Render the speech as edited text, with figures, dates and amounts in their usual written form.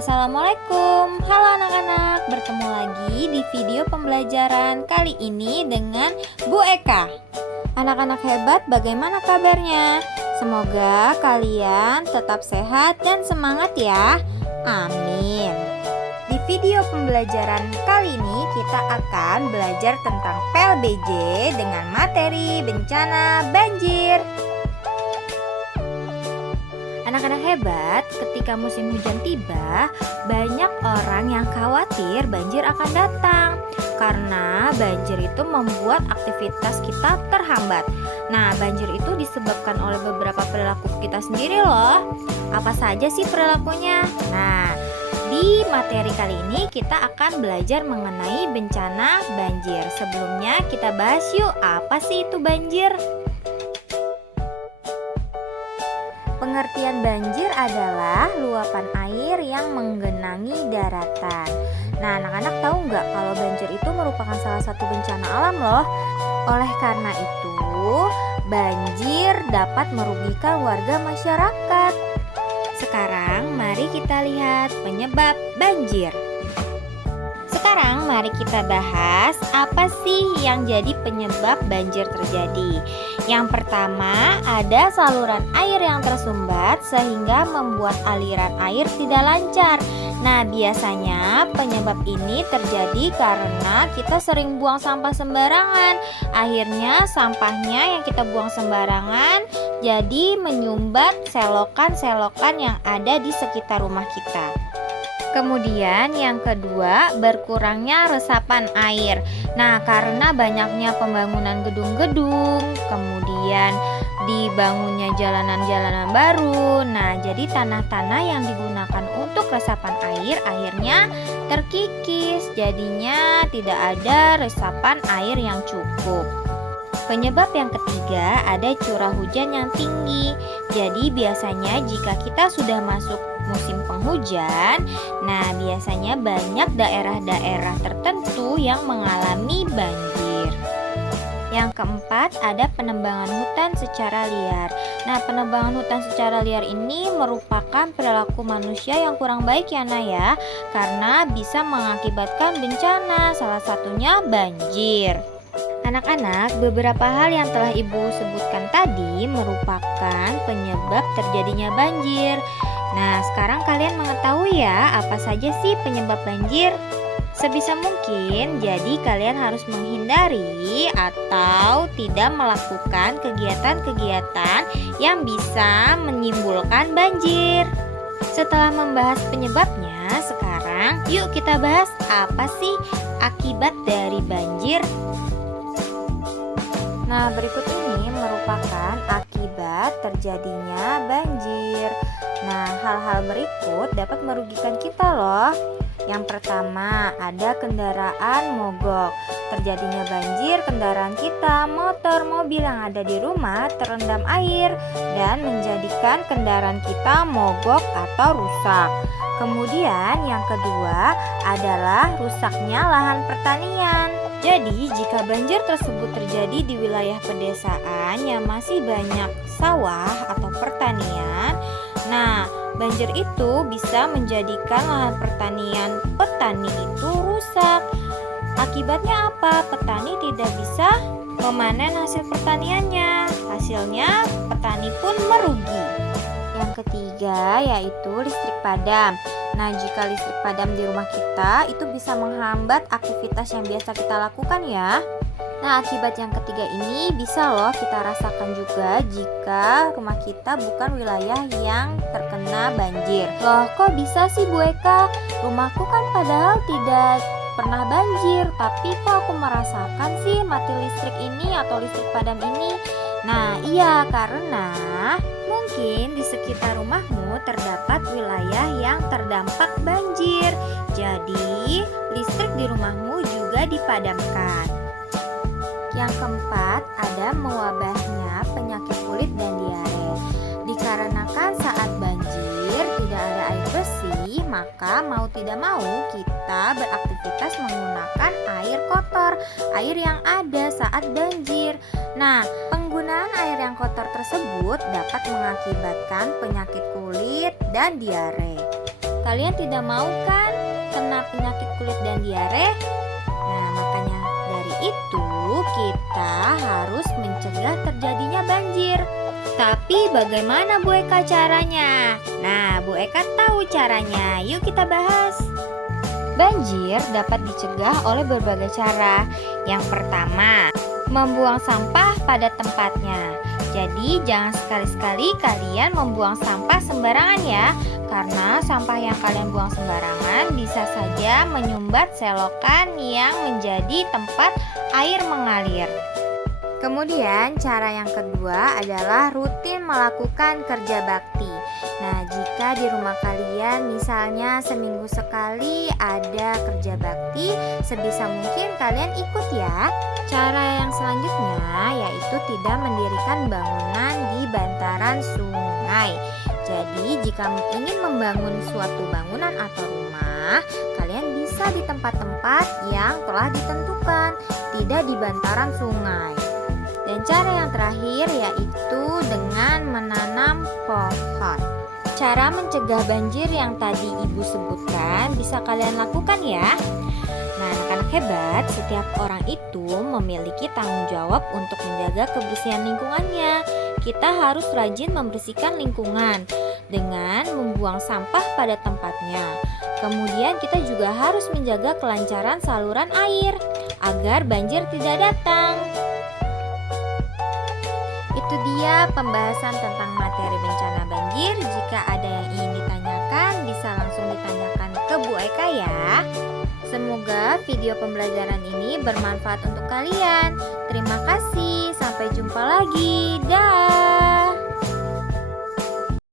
Assalamualaikum, halo anak-anak, bertemu lagi di video pembelajaran kali ini dengan Bu Eka. Anak-anak hebat, bagaimana kabarnya? Semoga kalian tetap sehat dan semangat ya, amin. Di video pembelajaran kali ini kita akan belajar tentang PLBJ dengan materi bencana banjir. Anak-anak hebat, ketika musim hujan tiba, banyak orang yang khawatir banjir akan datang. Karena banjir itu membuat aktivitas kita terhambat. Nah, banjir itu disebabkan oleh beberapa perilaku kita sendiri loh. Apa saja sih perilakunya? Nah, di materi kali ini kita akan belajar mengenai bencana banjir. Sebelumnya kita bahas yuk, apa sih itu banjir? Pengertian banjir adalah luapan air yang menggenangi daratan. Nah, anak-anak tahu nggak kalau banjir itu merupakan salah satu bencana alam loh. Oleh karena itu, banjir dapat merugikan warga masyarakat. Sekarang mari kita lihat penyebab banjir. Sekarang mari kita bahas apa sih yang jadi penyebab banjir terjadi. Yang pertama, ada saluran air yang tersumbat sehingga membuat aliran air tidak lancar. Nah, biasanya penyebab ini terjadi karena kita sering buang sampah sembarangan. Akhirnya sampahnya yang kita buang sembarangan jadi menyumbat selokan-selokan yang ada di sekitar rumah kita. Kemudian yang kedua, berkurangnya resapan air. Nah, karena banyaknya pembangunan gedung-gedung, kemudian dibangunnya jalanan-jalanan baru. Nah, jadi tanah-tanah yang digunakan untuk resapan air akhirnya terkikis. Jadinya tidak ada resapan air yang cukup. Penyebab yang ketiga, ada curah hujan yang tinggi. Jadi biasanya jika kita sudah masuk musim penghujan, nah biasanya banyak daerah-daerah tertentu yang mengalami banjir. Yang keempat, ada penebangan hutan secara liar. Nah, penebangan hutan secara liar ini merupakan perilaku manusia yang kurang baik ya Naya, karena bisa mengakibatkan bencana, salah satunya banjir. Anak-anak, beberapa hal yang telah Ibu sebutkan tadi merupakan penyebab terjadinya banjir. Nah, sekarang kalian mengetahui ya apa saja sih penyebab banjir? Sebisa mungkin, jadi kalian harus menghindari atau tidak melakukan kegiatan-kegiatan yang bisa menimbulkan banjir. Setelah membahas penyebabnya, sekarang yuk kita bahas apa sih akibat dari banjir. Nah, berikut ini merupakan akibat terjadinya banjir. Nah, hal-hal berikut dapat merugikan kita loh. Yang pertama, ada kendaraan mogok. Terjadinya banjir, kendaraan kita, motor, mobil yang ada di rumah terendam air dan menjadikan kendaraan kita mogok atau rusak. Kemudian yang kedua adalah rusaknya lahan pertanian. Jadi, jika banjir tersebut terjadi di wilayah pedesaan yang masih banyak sawah atau pertanian, nah, banjir itu bisa menjadikan lahan pertanian petani itu rusak. Akibatnya apa? Petani tidak bisa memanen hasil pertaniannya. Hasilnya, petani pun merugi. Yang ketiga yaitu listrik padam. Nah, jika listrik padam di rumah kita, itu bisa menghambat aktivitas yang biasa kita lakukan ya. Nah, akibat yang ketiga ini bisa loh kita rasakan juga jika rumah kita bukan wilayah yang terkena banjir. Loh, kok bisa sih Bu Eka? Rumahku kan padahal tidak pernah banjir, tapi kok aku merasakan sih mati listrik ini atau listrik padam ini? Nah, iya, karena mungkin di sekitar rumahmu terdapat wilayah yang terdampak banjir. Jadi, listrik di rumahmu juga dipadamkan. Yang keempat, ada mewabahnya penyakit kulit dan diare. Dikarenakan saat banjir tidak ada air bersih, maka mau tidak mau kita beraktivitas menggunakan air kotor, air yang ada saat banjir. Nah, penggunaan air yang kotor tersebut dapat mengakibatkan penyakit kulit dan diare. Kalian tidak mau kan kena penyakit kulit dan diare? Nah, makanya dari itu kita harus mencegah terjadinya banjir. Tapi bagaimana Bu Eka caranya? Nah, Bu Eka tahu caranya. Yuk kita bahas. Banjir dapat dicegah oleh berbagai cara. Yang pertama, membuang sampah pada tempatnya. Jadi jangan sekali-sekali kalian membuang sampah sembarangan ya. Karena sampah yang kalian buang sembarangan bisa saja menyumbat selokan yang menjadi tempat air mengalir. Kemudian cara yang kedua adalah rutin melakukan kerja bakti. Nah, jika di rumah kalian misalnya seminggu sekali ada kerja bakti, sebisa mungkin kalian ikut ya. Cara yang selanjutnya yaitu tidak mendirikan bangunan di bantaran sungai. Jadi jika ingin membangun suatu bangunan atau rumah, kalian bisa di tempat-tempat yang telah ditentukan, tidak di bantaran sungai. Dan cara yang terakhir yaitu dengan menanam pohon. Cara mencegah banjir yang tadi Ibu sebutkan bisa kalian lakukan ya. Nah, anak-anak hebat, setiap orang itu memiliki tanggung jawab untuk menjaga kebersihan lingkungannya. Kita harus rajin membersihkan lingkungan dengan membuang sampah pada tempatnya. Kemudian kita juga harus menjaga kelancaran saluran air agar banjir tidak datang. Itu dia pembahasan tentang materi bencana banjir. Jika ada yang ingin ditanyakan, bisa langsung ditanyakan ke Bu Eka ya. Semoga video pembelajaran ini bermanfaat untuk kalian. Terima kasih, sampai jumpa lagi. Dah.